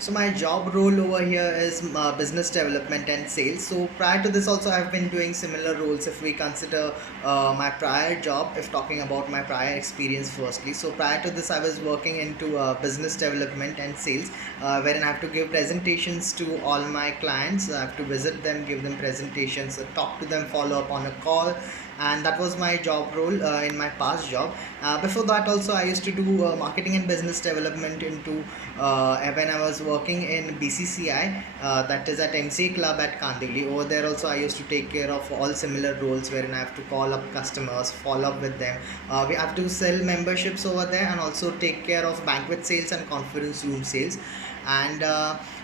So my job role over here is business development and sales. So prior to this also I've been doing similar roles if we consider my prior job, if talking about my prior experience firstly. So prior to this I was working into business development and sales, wherein I have to give presentations to all my clients. I have to visit them, give them presentations, talk to them, follow up on a call, and that was my job role in my past job. Before that also I used to do marketing and business development into when I was working in BCCI, that is at MCA Club at Kandivali. Over there also I used to take care of all similar roles wherein I have to call up customers, follow up with them. We have to sell memberships over there and also take care of banquet sales and conference room sales. And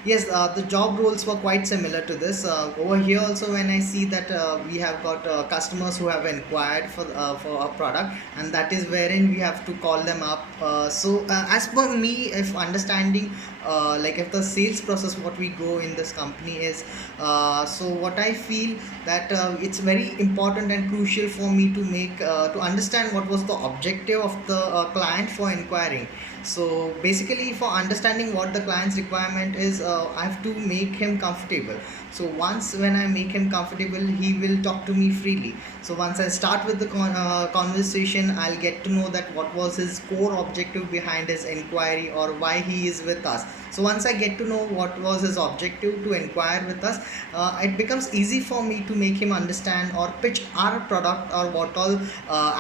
yes, the job roles were quite similar to this. Over here also when I see that we have got customers who have inquired for a product, and that is wherein we have to call them up. As per me, if understanding like if the sales process what we go in this company is, so what I feel that it's very important and crucial for me to make to understand what was the objective of the client for inquiring. So basically for understanding what the client's requirement is, I have to make him comfortable. So once when I make him comfortable, he will talk to me freely. So once I start with the conversation, I'll get to know that what was his core objective behind his inquiry or why he is with us. So once I get to know what was his objective to inquire with us, it becomes easy for me to make him understand or pitch our product or what all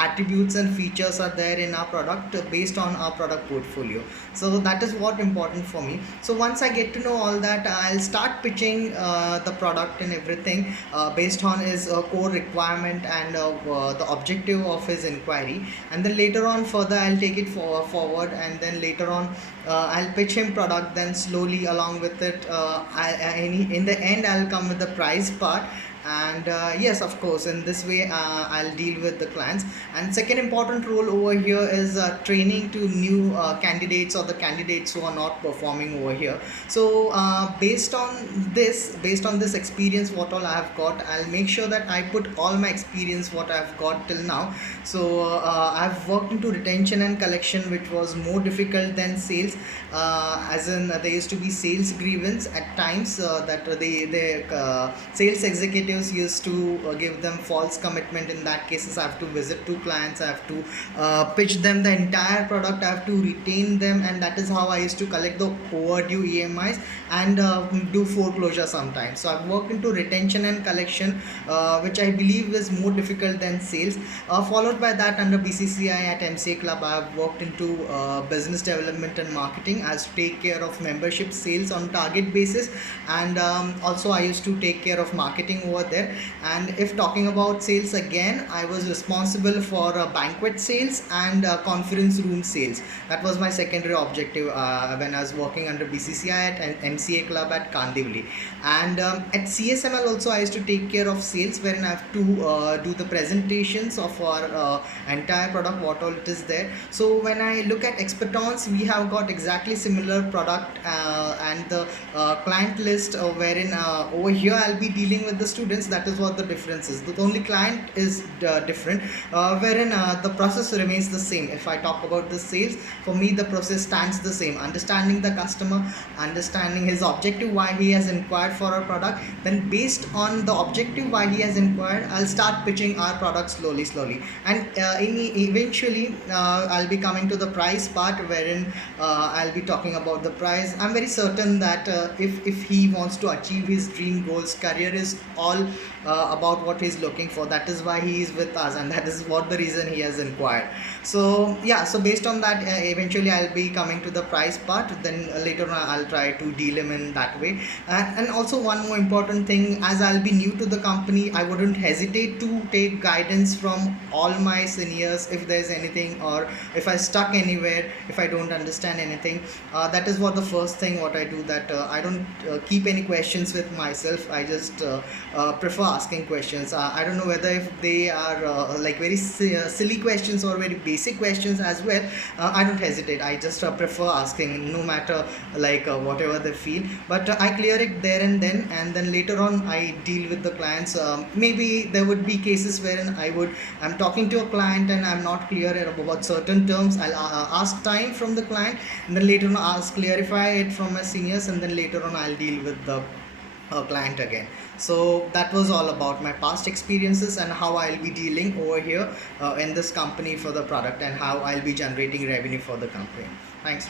attributes and features are there in our product based on our product portfolio. So that is what important for me. So once I get to know all that, I'll start pitching the product and everything based on his core requirement and the objective of his inquiry. And then later on further I'll take it forward, and then later on I'll pitch him product. Then slowly along with it, in the end I'll come with the price part. And yes, of course, in this way I'll deal with the clients. And second important role over here is training to new candidates or the candidates who are not performing over here. So based on this experience what all I have got, I'll make sure that I put all my experience what I've got till now. So I've worked into retention and collection, which was more difficult than sales, as in there used to be sales grievance at times, that the sales executives used to give them false commitment. In that cases I have to visit two clients, I have to pitch them the entire product, I have to retain them, and that is how I used to collect the overdue EMIs and do foreclosure sometimes. So I've worked into retention and collection, which I believe is more difficult than sales. Followed by that, under BCCI at MCA Club, I have worked into business development and marketing as to take care of membership sales on target basis. And also I used to take care of marketing over there. And if talking about sales again, I was responsible for banquet sales and conference room sales. That was my secondary objective when I was working under BCCI at MCA Club at Kandivali. And at CSML also I used to take care of sales, wherein I have to do the presentations of our entire product, what all it is there. So when I look at Expertons, we have got exactly similar product and the client list, wherein over here I'll be dealing with the students. That is what the difference is. The only client is different, wherein the process remains the same. If I talk about the sales, for me the process stands the same: understanding the customer, understanding his objective, why he has inquired for our product. Then based on the objective why he has inquired, I'll start pitching our product slowly, and eventually I'll be coming to the price part, wherein I'll be talking about the price. I'm very certain that if he wants to achieve his dream goals, career is all about what he's looking for. That is why he is with us, and that is what the reason he has inquired. So yeah, so based on that, eventually I'll be coming to the price part. Then later on I'll try to deal him in that way. And also one more important thing, as I'll be new to the company, I wouldn't hesitate to take guidance from all my seniors if there's anything, or if I stuck anywhere, if I don't understand anything. That is what the first thing what I do, that I don't keep any questions with myself. I just prefer asking questions. I don't know whether if they are like very silly questions or very basic questions as well, I don't hesitate. I just prefer asking, no matter like whatever they feel. But I clear it there and then later on I deal with the clients. Maybe there would be cases wherein I'm talking to a client and I'm not clear about certain terms. I'll ask time from the client, and then later on ask clarify it from my seniors, and then later on I'll deal with the client again. So that was all about my past experiences and how I'll be dealing over here in this company for the product, and how I'll be generating revenue for the company. Thanks.